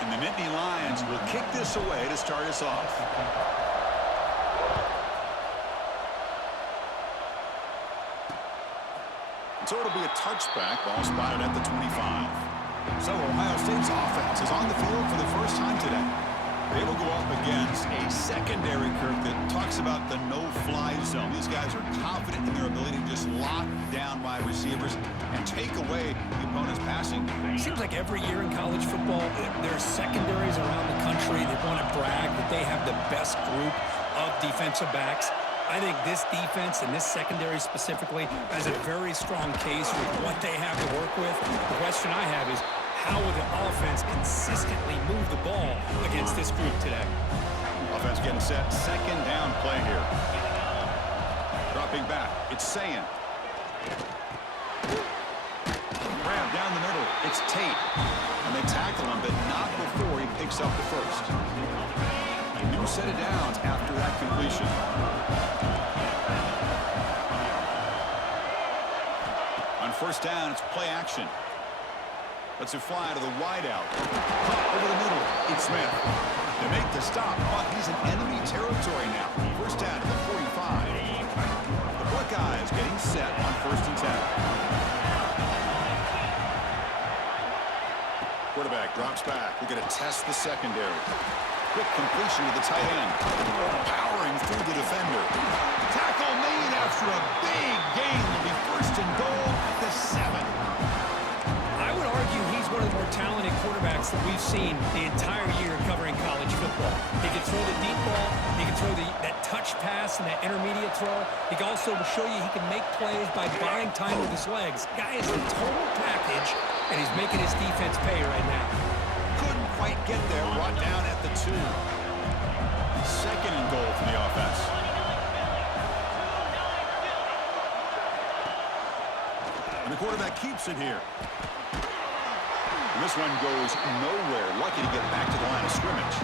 And the Nittany Lions will kick this away to start us off. So it'll be a touchback. Ball spotted at the 25. So Ohio State's offense is on the field for the first time today. They will go up against a secondary, Kirk, that talks about the no-fly zone. These guys are confident in their ability to just lock down wide receivers and take away the opponent's passing. Seems like every year in college football, there are secondaries around the country that want to brag that they have the best group of defensive backs. I think this defense and this secondary specifically has a very strong case with what they have to work with. The question I have is, how will the offense consistently move the ball against this group today? Offense getting set. Second down play here. Dropping back. It's Sayin. Grab down the middle. It's Tate. And they tackle him, but not before he picks up the first. A new set of downs after that completion. On first down, it's play action. Lets it fly to the wideout. Over the middle, it's Smith. They make the stop, but he's in enemy territory now. First down to the 45. The Buckeyes getting set on 1st and 10. Quarterback drops back. We're going to test the secondary. Quick completion to the tight end. Powering through the defender. Tackle made after a big gain. Will be 1st and goal at the 7. I would argue he's one of the more talented quarterbacks that we've seen the entire year covering college football. He can throw the deep ball. He can throw that touch pass and that intermediate throw. He can also show you he can make plays by buying time with his legs. Guy is the total package, and he's making his defense pay right now. Couldn't quite get there. Brought down at the 2. 2nd and goal for the offense. And the quarterback keeps it here. And this one goes nowhere. Lucky to get back to the line of scrimmage.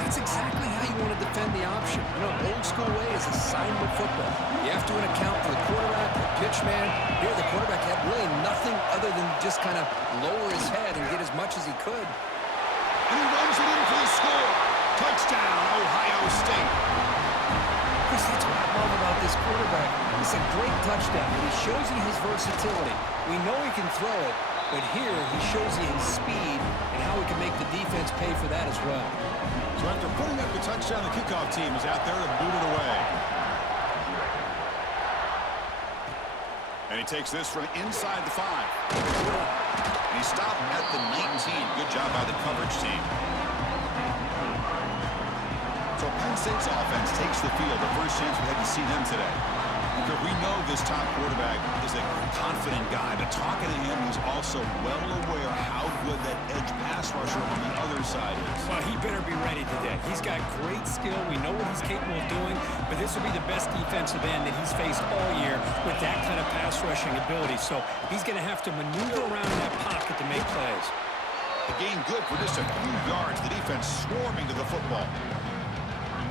That's exactly how you want to defend the option. You know, old school way is assignment football. You have to account for the quarterback, the pitch man. Here, the quarterback had really nothing other than just kind of lower his head and get as much as he could. And he runs it in for the score. Touchdown, Ohio State. Chris, that's what I love about this quarterback. It's a great touchdown. He shows you his versatility. We know he can throw it, but here he shows you his speed and how he can make the defense pay for that as well. So after putting up the touchdown, the kickoff team is out there to boot it away. And he takes this from inside the 5. And he stopped at the 19. Good job by the coverage team. So Penn State's offense takes the field. The first chance we had to see them today. Because we know this top quarterback is a confident guy, but talking to him, he's also well aware how good that edge pass rusher on the other side is. Well, he better be ready today. He's got great skill. We know what he's capable of doing, but this will be the best defensive end that he's faced all year with that kind of pass rushing ability. So he's going to have to maneuver around in that pocket to make plays. The game good for just a few yards. The defense swarming to the football.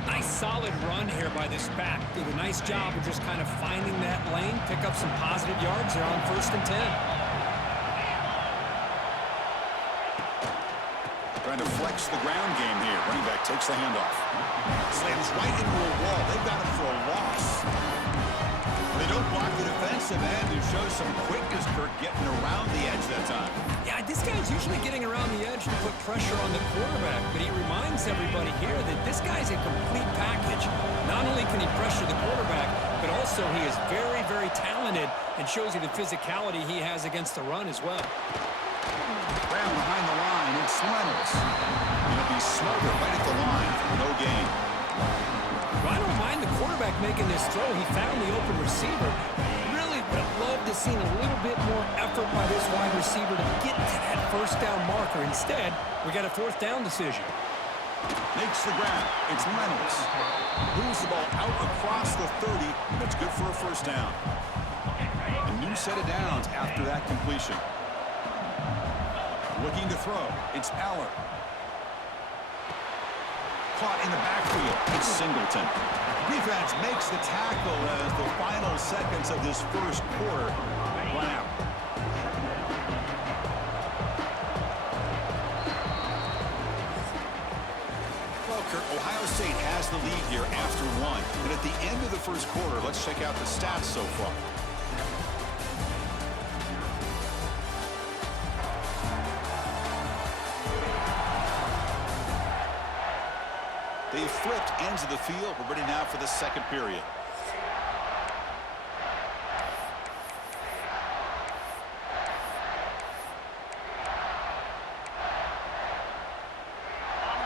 Nice solid run here by this back. Did a nice job of just kind of finding that lane, pick up some positive yards there on 1st and 10. Trying to flex the ground game here. Running back takes the handoff. Slams right into a wall. They've got him for a loss. They don't block the defensive end, who shows some quickness, Kirk, getting around the edge that time. Yeah, this guy's usually getting around the edge to put pressure on the quarterback, but he reminds everybody here that this guy's a complete package. Not only can he pressure the quarterback, but also he is very, very talented and shows you the physicality he has against the run as well. Brown behind the line, it's Reynolds. It'll be smothered right at the line for no gain. Well, I don't mind the quarterback making this throw. He found the open receiver. Really would have loved to have seen a little bit more effort by this wide receiver to get to that 1st down marker. Instead, we got a 4th down decision. Makes the grab. It's Reynolds. Moves the ball out across the 30. That's good for a 1st down. A new set of downs after that completion. Looking to throw. It's Allar. Caught in the backfield. It's Singleton. Defense makes the tackle as the final seconds of this 1st quarter run out. the lead here after one. And at the end of the first quarter, let's check out the stats so far. They've flipped ends of the field. We're ready now for the second period.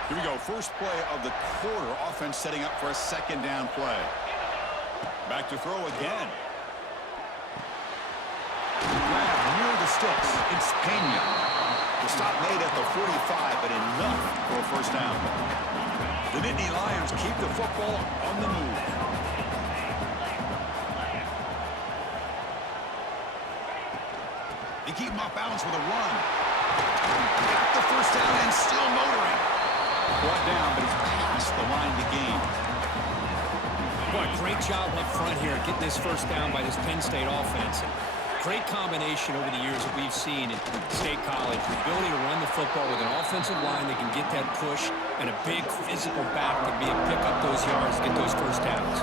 Here we go. First play of the quarter. Offense setting up for a second down play. Back to throw again. Grab near the sticks. It's Penn. The stop made at the 45, but enough for a first down. The Nittany Lions keep the football on the move. They keep him off balance with a run. Got the first down and still motoring. Brought down, but he's past the line to gain. Boy, great job up front here getting this first down by this Penn State offense. Great combination over the years that we've seen in State College. The ability to run the football with an offensive line that can get that push and a big physical back to be able to pick up those yards, get those first downs.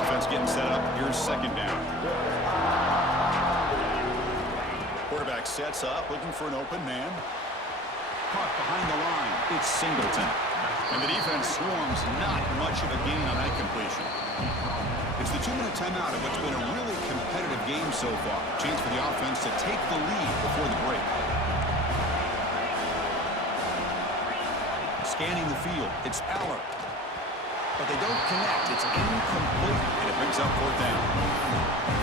Offense getting set up. Here's second down. Quarterback sets up, looking for an open man. Caught behind the line. It's Singleton. And the defense swarms, not much of a gain on that completion. It's the 2-minute timeout of what's been a really competitive game so far. Chance for the offense to take the lead before the break. Scanning the field, it's Allar. But they don't connect. It's incomplete, and it brings up fourth down.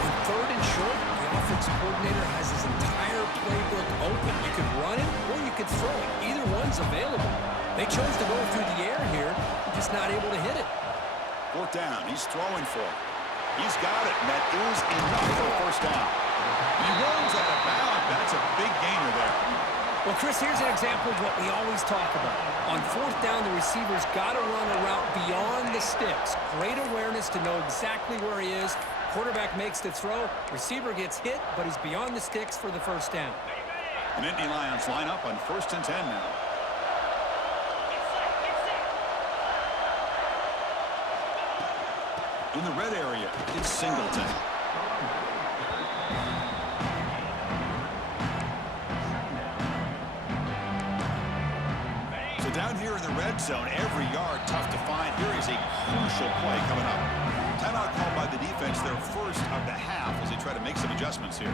On third and short, the offensive coordinator has his entire playbook open. You could run it or you could throw it. Either one's available. They chose to go through the air here, just not able to hit it. Fourth down, he's throwing for it. He's got it, and that is enough for a first down. He runs out of bounds. That's a big gainer there. Well, Chris, here's an example of what we always talk about. On fourth down, the receiver's got to run a route beyond the sticks. Great awareness to know exactly where he is. Quarterback makes the throw. Receiver gets hit, but he's beyond the sticks for the first down. The Nittany Lions line up on 1st and 10 now. In the red area, it's Singleton. So down here in the red zone, every yard tough to find. Here is a crucial play coming up. Timeout called by the defense, their first of the half as they try to make some adjustments here.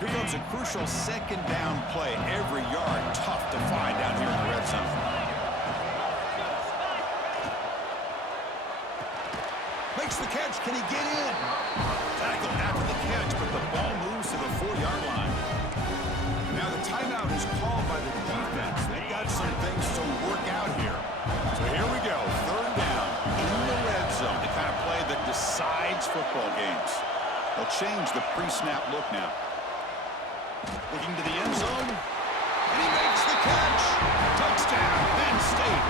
Here comes a crucial second down play. Every yard tough to find down here in the red zone. Makes the catch. Can he get in? Tackle after the catch, but the ball moves to the 4-yard line. Now the timeout is called by the defense. They've got some things to work out here. So here we go. 3rd down in the red zone. The kind of play that decides football games. They'll change the pre-snap look now. Looking to the end zone. And he makes the catch. Touchdown, Penn State.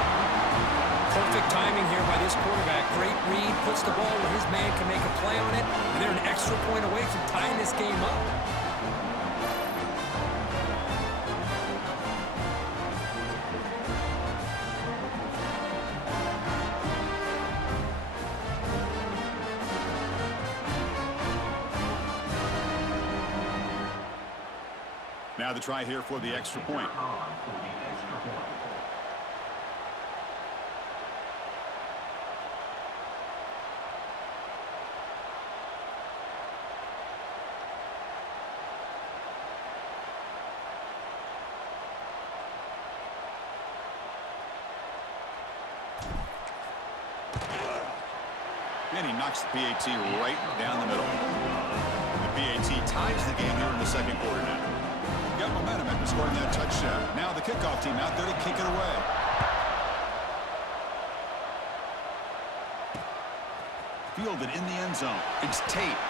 Perfect timing here by this quarterback. Great read, puts the ball where his man can make a play on it, and they're an extra point away from tying this game up. Now the try here for the extra point. And he knocks the PAT right down the middle. The PAT ties the game here in the second quarter now. Got momentum after scoring that touchdown. Now the kickoff team out there to kick it away. Fielded in the end zone. It's Tate.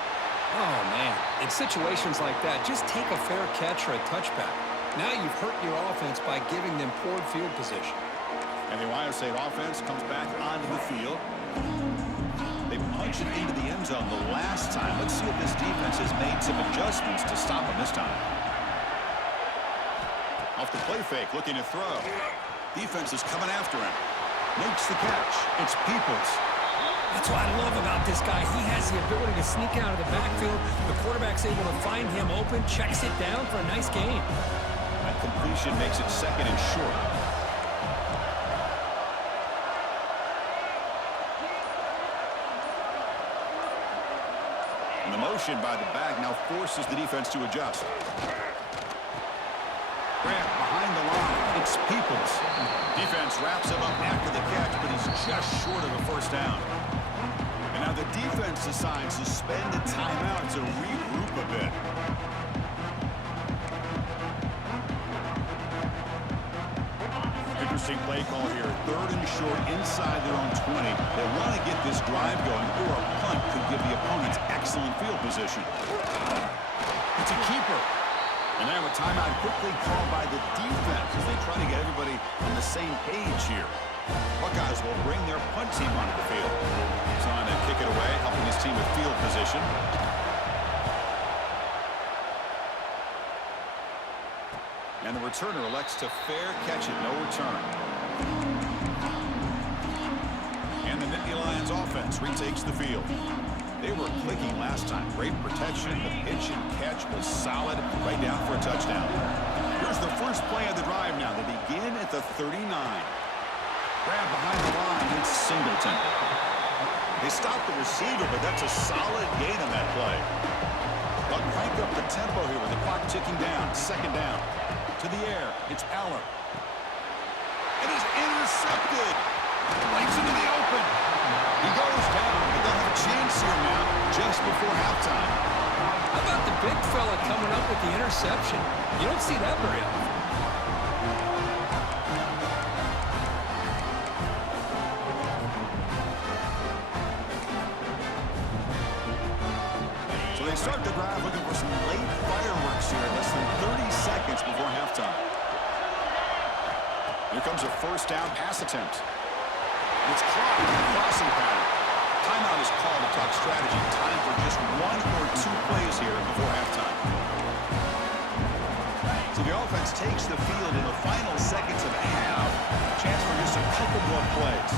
Oh, man. In situations like that, just take a fair catch or a touchback. Now you've hurt your offense by giving them poor field position. And the Ohio State offense comes back onto the field. They punch it into the end zone the last time. Let's see if this defense has made some adjustments to stop them this time. off the play fake, looking to throw. Defense is coming after him. Makes the catch. It's Peoples. That's what I love about this guy. He has the ability to sneak out of the backfield. The quarterback's able to find him open, checks it down for a nice gain. That completion makes it second and short. And the motion by the back now forces the defense to adjust. Grant behind the line. It's Peoples. Defense wraps him up after the catch, but he's just short of a first down. And now the defense decides to spend a timeout to regroup a bit. Interesting play call here. Third and short inside their own 20. They want to get this drive going, or a punt could give the opponents excellent field position. It's a keeper. And now a timeout quickly called by the defense as they try to get everybody on the same page here. Buckeyes will bring their punt team onto the field. He's on to kick it away, helping his team with field position. And the returner elects to fair catch it, no return. And the Nittany Lions offense retakes the field. They were clicking last time. Great protection. The pitch and catch was solid. Right down for a touchdown. Here's the first play of the drive now. They begin at the 39. Grab behind the line. It's Singleton. They stop the receiver, but that's a solid gain on that play. They'll crank up the tempo here with the clock ticking down. Second down. To the air. It's Allar. It is intercepted. Lights into the open. He goes down, but they'll have a chance here now just before halftime. How about the big fella coming up with the interception? You don't see that very often. So they start the drive looking for some late fireworks here, less than 30 seconds before halftime. Here comes a first down pass attempt. It's clocked in the crossing pattern. Timeout is called to talk strategy. Time for just one or two plays here before halftime. So the offense takes the field in the final seconds of the half. Chance for just a couple more plays.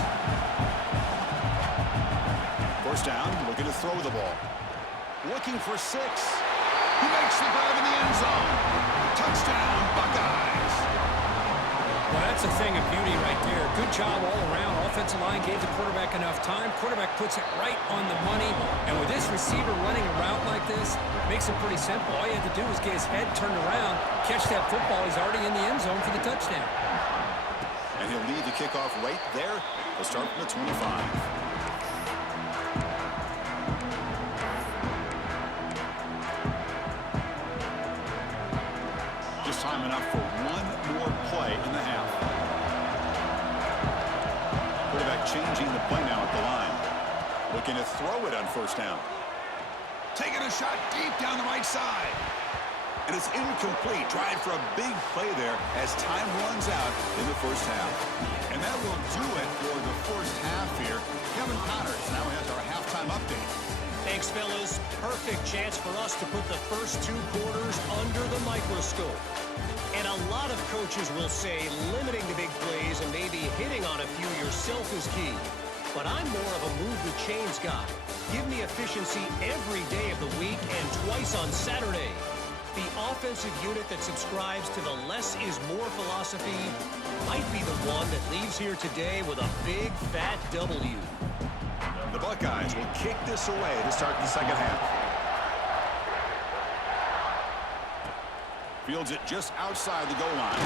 First down, looking to throw the ball. Looking for 6. He makes the grab in the end zone. Touchdown, Buckeyes. Well, that's a thing of beauty right there. Good job all around. Offensive line gave the quarterback enough time. Quarterback puts it right on the money. And with this receiver running a route like this, makes it pretty simple. All you have to do is get his head turned around, catch that football. He's already in the end zone for the touchdown. And he'll lead the kickoff right there. They'll start from the 25. Just time enough for one more play in the half. Quarterback changing the play now at the line. Looking to throw it on first down. Taking a shot deep down the right side. And it's incomplete. Trying for a big play there as time runs out in the first half. And that will do it for the first half here. Kevin Connors now has our halftime update. Thanks, fellas. Perfect chance for us to put the first 2 quarters under the microscope. And a lot of coaches will say limiting the big plays and maybe hitting on a few yourself is key. But I'm more of a move the chains guy. Give me efficiency every day of the week and twice on Saturday. The offensive unit that subscribes to the less is more philosophy might be the one that leaves here today with a big fat W. The Buckeyes will kick this away to start the second half. Fields it just outside the goal line.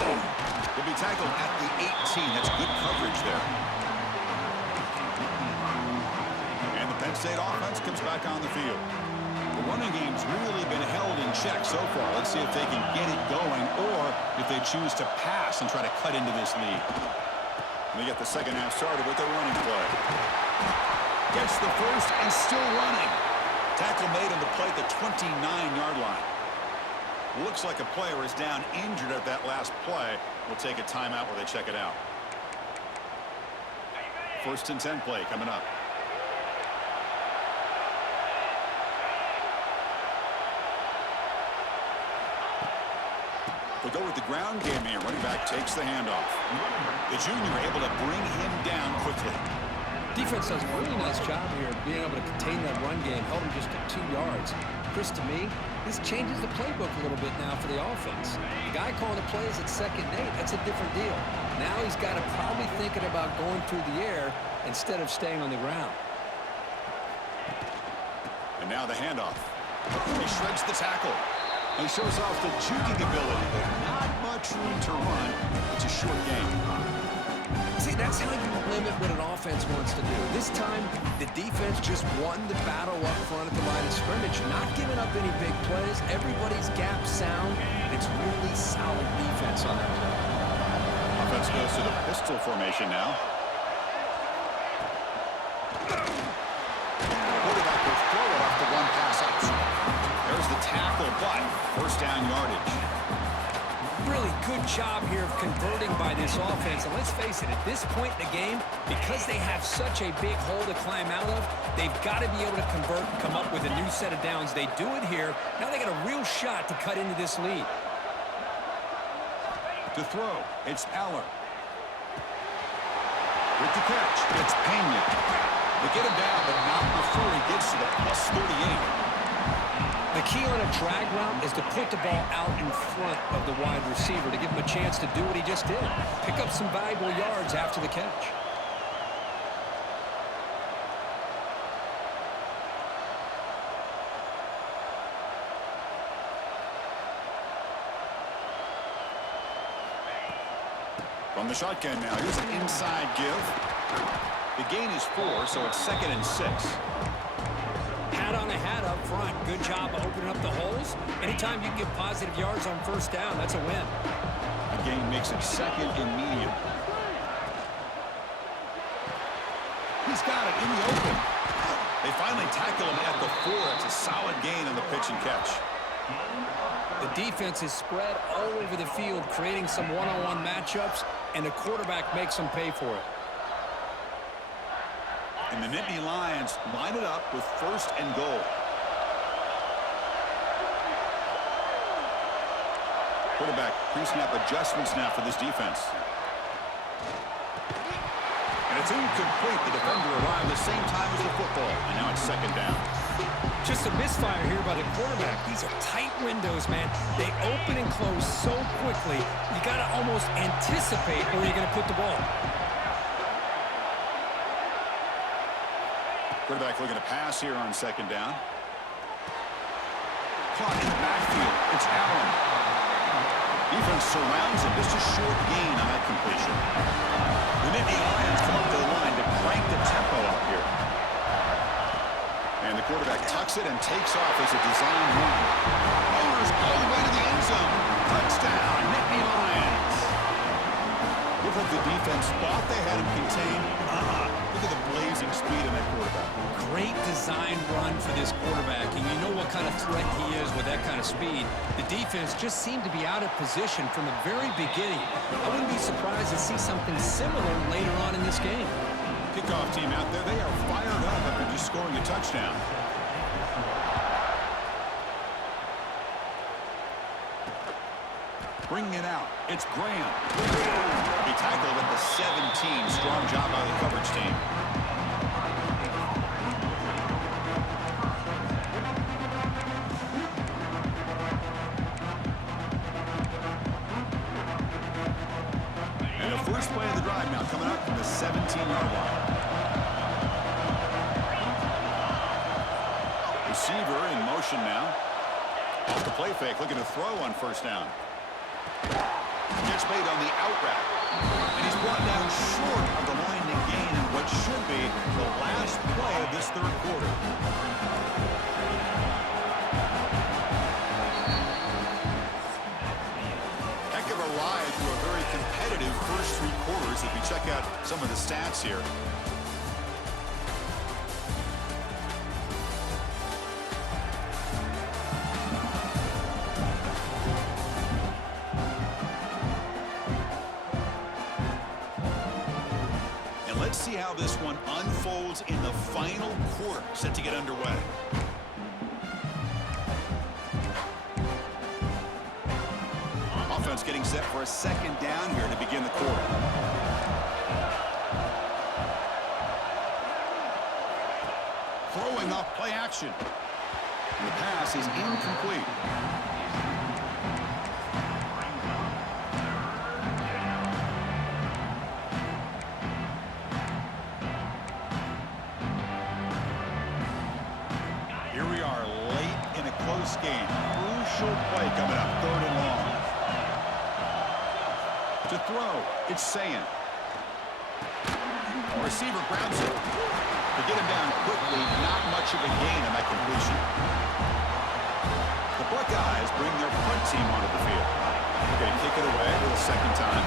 He'll be tackled at the 18. That's good coverage there. And the Penn State offense comes back on the field. The running game's really been held in check so far. Let's see if they can get it going or if they choose to pass and try to cut into this lead. And they get the second half started with their running play. Gets the first and still running. Tackle made on the play at the 29-yard line. Looks like a player is down injured at that last play. We'll take a timeout while they check it out. First and 10 play coming up. They'll go with the ground game here. Running back takes the handoff. The junior able to bring him down quickly. Defense does a really nice job here of being able to contain that run game, held him just at 2 yards. Chris, to me, this changes the playbook a little bit now for the offense. The guy calling the plays at 2nd and 8, that's a different deal. Now he's got to probably thinking about going through the air instead of staying on the ground. And now the handoff. He shreds the tackle. He shows off the juking ability, but not much room to run. It's a short game. See, that's how you limit what an offense wants to do. This time, the defense just won the battle up front at the line of scrimmage, not giving up any big plays. Everybody's gap sound. It's really solid defense on that play. Offense goes to the pistol formation now. Quarterback will throw it off the one pass option. There's the tackle, but first down yardage. Really good job here of converting by this offense. And let's face it, at this point in the game, because they have such a big hole to climb out of, they've got to be able to convert and come up with a new set of downs. They do it here. Now they got a real shot to cut into this lead. To throw, it's Allar. With the catch, it's Penn. They get him down, but not before he gets to the +38. The key on a drag route is to put the ball out in front of the wide receiver to give him a chance to do what he just did. Pick up some valuable yards after the catch. From the shotgun now, here's an inside give. The gain is 4, so it's 2nd and 6. Hat on a hat up front. Good job of opening up the holes. Anytime you can get positive yards on first down, that's a win. The gain makes it 2nd and medium. He's got it in the open. They finally tackle him at the 4. It's a solid gain on the pitch and catch. The defense is spread all over the field, creating some one-on-one matchups, and the quarterback makes them pay for it. And the Nittany Lions line it up with 1st and goal. Quarterback pre-snap adjustments now for this defense. And it's incomplete. The defender arrived the same time as the football. And now it's 2nd down. Just a misfire here by the quarterback. These are tight windows, man. They open and close so quickly, you got to almost anticipate where you're going to put the ball. Quarterback looking to pass here on 2nd down. Caught in the backfield. It's Allar. Defense surrounds him. Just a short gain on that completion. The Nittany Lions come up to the line to crank the tempo up here. And the quarterback tucks it and takes off as a design run. Motors all the way to the end zone. Touchdown, Nittany Lions. Looked like the defense thought they had him contained. Look at the blazing speed of that quarterback. Great design run for this quarterback, and you know what kind of threat he is with that kind of speed. The defense just seemed to be out of position from the very beginning. I wouldn't be surprised to see something similar later on in this game. Kickoff team out there, they are fired up after just scoring a touchdown. Bringing it out, it's Graham. He tackled at the 17. Strong job by the coverage team. And the first play of the drive now coming up from the 17-yard line. Receiver in motion now. Off the play fake, looking to throw on 1st down. Gets made on the out route. And he's brought down short of the line to gain in what should be the last play of this 3rd quarter. Heck of a ride through a very competitive first 3 quarters if we check out some of the stats here. Let's see how this one unfolds in the final quarter, set to get underway. Offense getting set for a second down here to begin the quarter. Throwing off play action. And the pass is incomplete. Here we are late in a close game. Crucial play coming up, 3rd and long. To throw, it's Sayan. Receiver grabs it. To get him down quickly, not much of a gain on that completion. The Buckeyes bring their punt team onto the field. They're going to kick it away for the second time.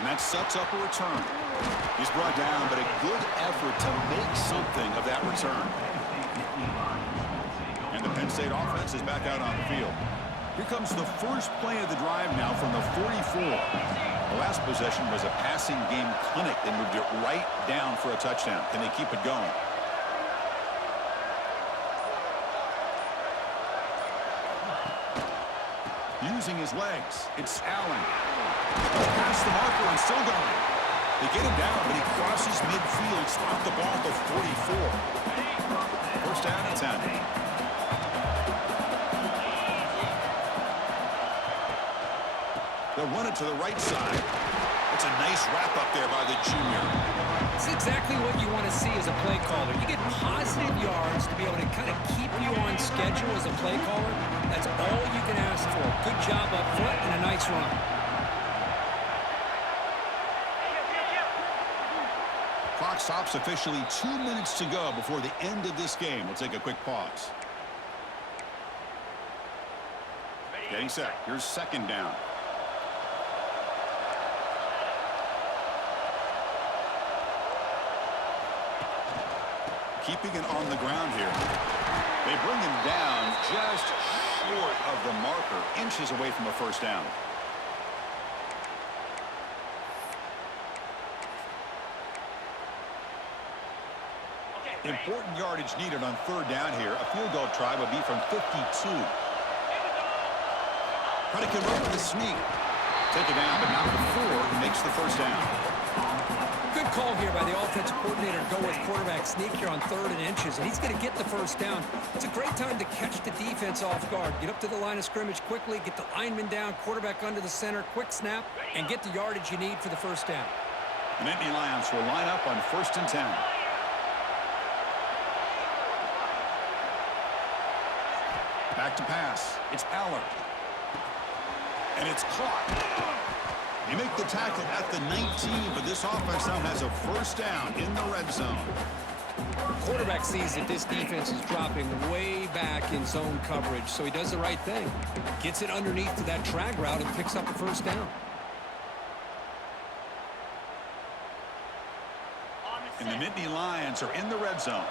And that sets up a return. He's brought down, but a good effort to make something of that return. And the Penn State offense is back out on the field. Here comes the first play of the drive now from the 44. The last possession was a passing game clinic. They moved it right down for a touchdown. Can they keep it going? Using his legs, it's Allar. Past the marker and still going. They get him down, but he crosses midfield, spot the ball at the 44. First down and 10. They'll run it to the right side. It's a nice wrap up there by the junior. It's exactly what you want to see as a play caller. You get positive yards to be able to kind of keep you on schedule as a play caller. That's all you can ask for. Good job up front and a nice run. Clock stops officially. 2 minutes to go before the end of this game. We'll take a quick pause. Getting set. Here's second down. Keeping it on the ground here. They bring him down just short of the marker, inches away from a first down. Important yardage needed on 3rd down here. A field goal try would be from 52. Predicate run with the sneak. Take it down, but not before he makes the first down. Good call here by the offensive coordinator to go with quarterback sneak here on 3rd and inches, and he's going to get the first down. It's a great time to catch the defense off guard. Get up to the line of scrimmage quickly, get the lineman down, quarterback under the center, quick snap, and get the yardage you need for the first down. The Nittany Lions will line up on 1st and 10. Back to pass. It's Allar. And it's caught. You make the tackle at the 19, but this offense now has a first down in the red zone. Quarterback sees that this defense is dropping way back in zone coverage, so he does the right thing. Gets it underneath to that drag route and picks up the first down. And the Nittany Lions are in the red zone.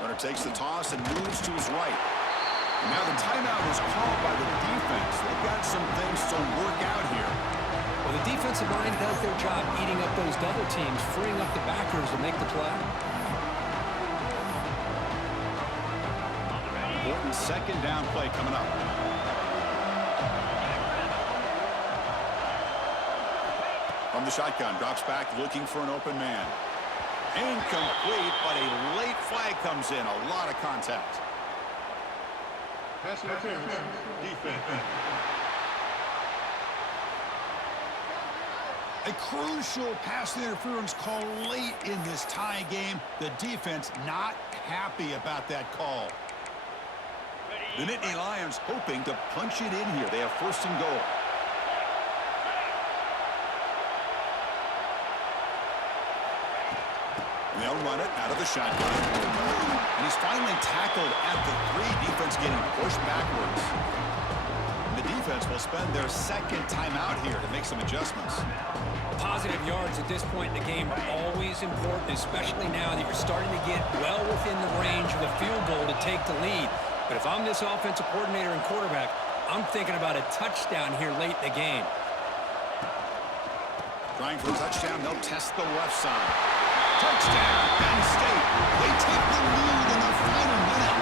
Runner takes the toss and moves to his right. And now the timeout is called by the defense. They've got some things to work out here. Well, the defensive line does their job eating up those double teams, freeing up the backers to make the play. Important second down play coming up. From the shotgun, drops back looking for an open man. Incomplete, but a late flag comes in. A lot of contact. Pass interference. Defense. A crucial pass interference call late in this tie game. The defense not happy about that call. The Nittany Lions hoping to punch it in here. They have 1st and goal. And they'll run it out of the shotgun. And he's finally tackled at the 3. Defense getting pushed backwards. The defense will spend their second timeout here to make some adjustments. Positive yards at this point in the game are always important, especially now that you're starting to get well within the range of the field goal to take the lead. But if I'm this offensive coordinator and quarterback, I'm thinking about a touchdown here late in the game. Trying for a touchdown, they'll test the left side. Touchdown, Penn State. They take the lead in the final minute.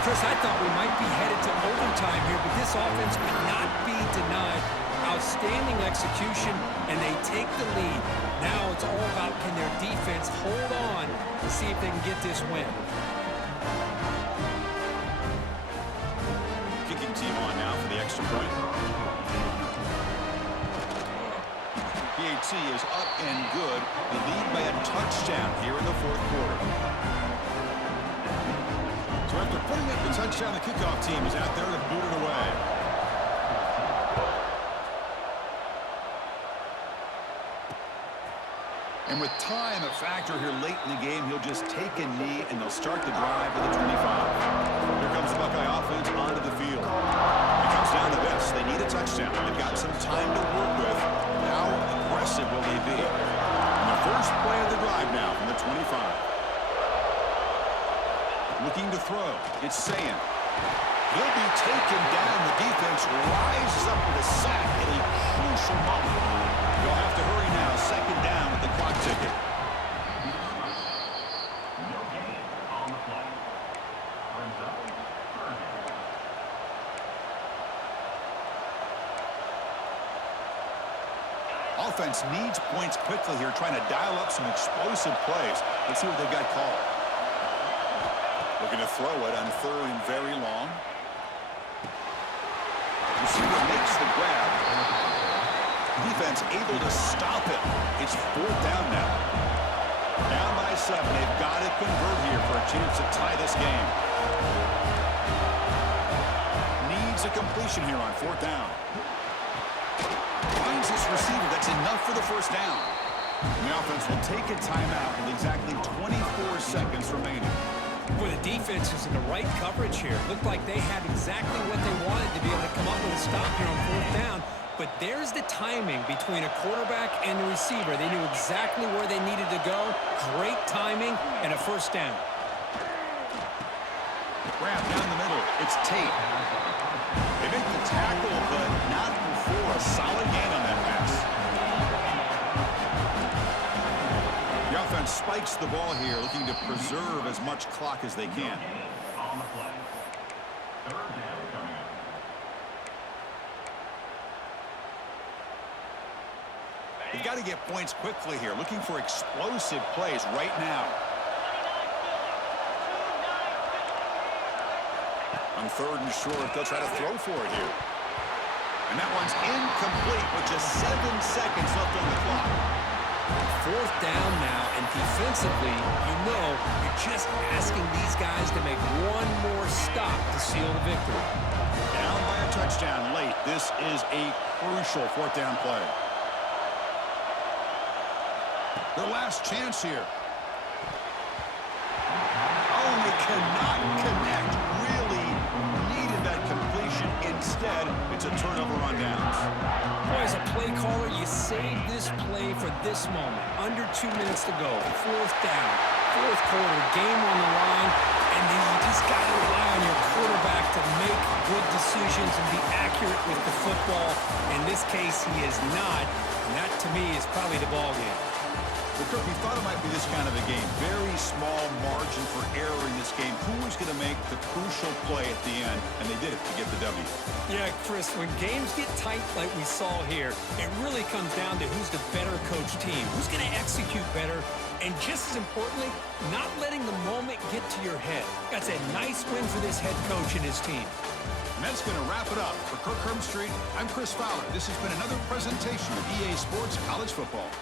Chris, I thought we might be headed to overtime here, but this offense could not be denied. Outstanding execution, and they take the lead. Now it's all about can their defense hold on to see if they can get this win. Kicking team on now for the extra point. PAT is up and good. The lead by a touchdown here in the fourth quarter. So after putting up the touchdown, the kickoff team is out there to boot it away. And with time a factor here late in the game, he'll just take a knee and they'll start the drive at the 25. Here comes the Buckeye offense onto the field. It comes down to this. They need a touchdown. They've got some time to work with. How aggressive will they be? And the first play of the drive now from the 25. Looking to throw. It's Sand. He'll be taken down. The defense rises up with a sack at a crucial moment. You'll have to hurry now. Second down with the clock ticking. Offense needs points quickly here, trying to dial up some explosive plays. Let's see what they've got called. Looking to throw it on third and very long. Receiver makes the grab. Defense able to stop it. It's fourth down now. Down by 7. They've got to convert here for a chance to tie this game. Needs a completion here on fourth down. Finds this receiver. That's enough for the first down. And the offense will take a timeout with exactly 24 seconds remaining. Boy, the defense is in the right coverage here. Looked like they had exactly what they wanted to be able to come up with a stop here on fourth down. But there's the timing between a quarterback and the receiver. They knew exactly where they needed to go. Great timing and a first down. Grab down the middle. It's Tate. They make the tackle, but not before a solid gain on that pass. The offense spikes the ball here, looking to preserve as much clock as they can. They've got to get points quickly here, looking for explosive plays right now. On third and short, they'll try to throw for it here. And that one's incomplete with just 7 seconds left on the clock. Fourth down now, and defensively, you know you're just asking these guys to make one more stop to seal the victory. Down by a touchdown late. This is a crucial fourth down play. Their last chance here. Oh, they cannot connect. Really needed that completion. Instead, it's a turnover on downs. Boy, as a play caller, you save this play for this moment. Under 2 minutes to go. Fourth down. Fourth quarter. Game on the line. And then you just got to rely on your quarterback to make good decisions and be accurate with the football. In this case, he is not. And that, to me, is probably the ball game. Well, Kirk, we thought it might be this kind of a game. Very small margin for error in this game. Who was going to make the crucial play at the end? And they did it to get the W. Yeah, Chris, when games get tight like we saw here, it really comes down to who's the better coached team. Who's going to execute better? And just as importantly, not letting the moment get to your head. That's a nice win for this head coach and his team. And that's going to wrap it up. For Kirk Herbstreit, I'm Chris Fowler. This has been another presentation of EA Sports College Football.